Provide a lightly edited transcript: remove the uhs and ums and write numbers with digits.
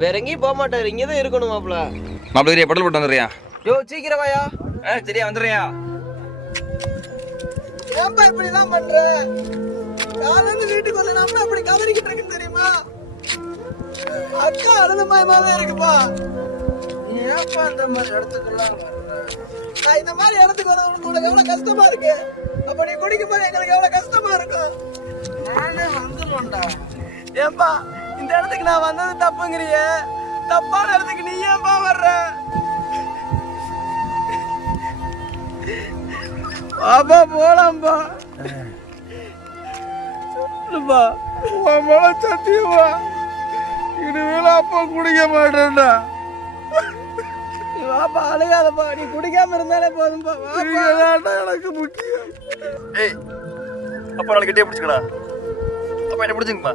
வேற எங்கேயும் போக மாட்டாரு, இங்கதான் இருக்கணும் மாப்பிள. மாப்பிள்ள பெடல் போட்டு வந்துடுறியா? யோ சீக்கிரம் வாயா. சரியா வந்துடுறியா? ஏன்பா இப்படி எல்லாம் பண்ற? காலையில வீட்டுக்கு வரல நம்ம அப்படி கவனிக்கிட்டு இருக்கு தெரியுமா? அக்கா அழுத பயமாவே இருக்குப்பா. நீ ஏன்பா இந்த மாதிரி இடத்துக்குலாம் வர்ற? நான் இந்த மாதிரி இடத்துக்கு வரவனுக்கு உனக்கு எவ்வளவு கஷ்டமா இருக்கு. அப்ப நீ குடிக்கும் போது எங்களுக்கு எவ்வளவு கஷ்டமா இருக்கும். நானே வந்துடுவேன்டா. ஏன்பா இந்த இடத்துக்கு நான் வந்தது தப்புங்கிறியே, தப்பான இடத்துக்கு நீ ஏன்பா வர்ற? பாப்பா போலாம்பா. சொல்லுப்பா, உன் மேல சத்தியமா இனிமேல அப்பா குடிக்க மாட்டேன்டா. வாப்பா அழுகாதப்பா, நீ குடிக்காம இருந்தாலே போதும்பா. வாப்பா எனக்கு முக்கியம். அப்பா நாளைக்கு கட்டியே பிடிச்சிக்கடா. அப்பா என்ன பிடிச்சிங்கப்பா?